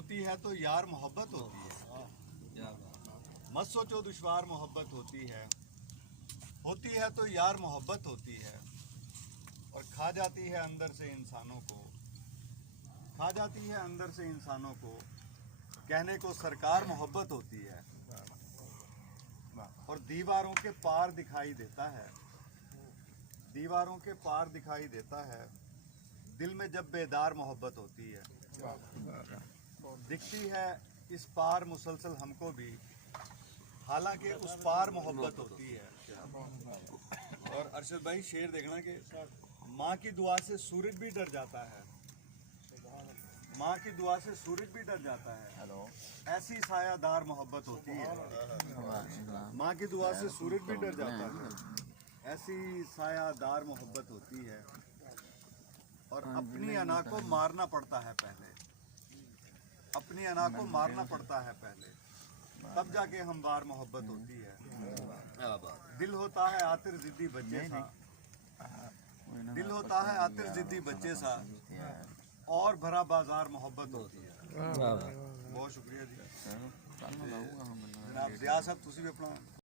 होती है तो यार मोहब्बत होती है। मत सोचो दुश्वार मोहब्बत होती है तो यार मोहब्बत होती है। और खा जाती है अंदर से इंसानों को, खा जाती है अंदर से इंसानों को। कहने को सरकार मोहब्बत होती है और दीवारों के पार दिखाई देता है, दीवारों के पार दिखाई देता है। दिल में जब बेदार मोहब्बत होती है, दिखती है इस पार मुसलसल हमको भी, हालांकि उस पार मोहब्बत होती है। और अरशद भाई शेर देखना कि माँ की दुआ से सूरज भी डर जाता है, माँ की दुआ से सूरज भी डर जाता है। ऐसी सायादार मोहब्बत होती है। माँ की दुआ से सूरज भी डर जाता है, ऐसी सायादार मोहब्बत होती है। और अपनी अना को मारना पड़ता है पहले, अपनी अना को मारना पड़ता है पहले, तब जाके हमवार मोहब्बत होती है। दिल होता है आतिर जिद्दी बच्चे सा, दिल होता है आतिर जिद्दी बच्चे सा, और भरा बाजार मोहब्बत होती है। बहुत शुक्रिया जी। जनाब ज़िया साहब, तुसी भी अपना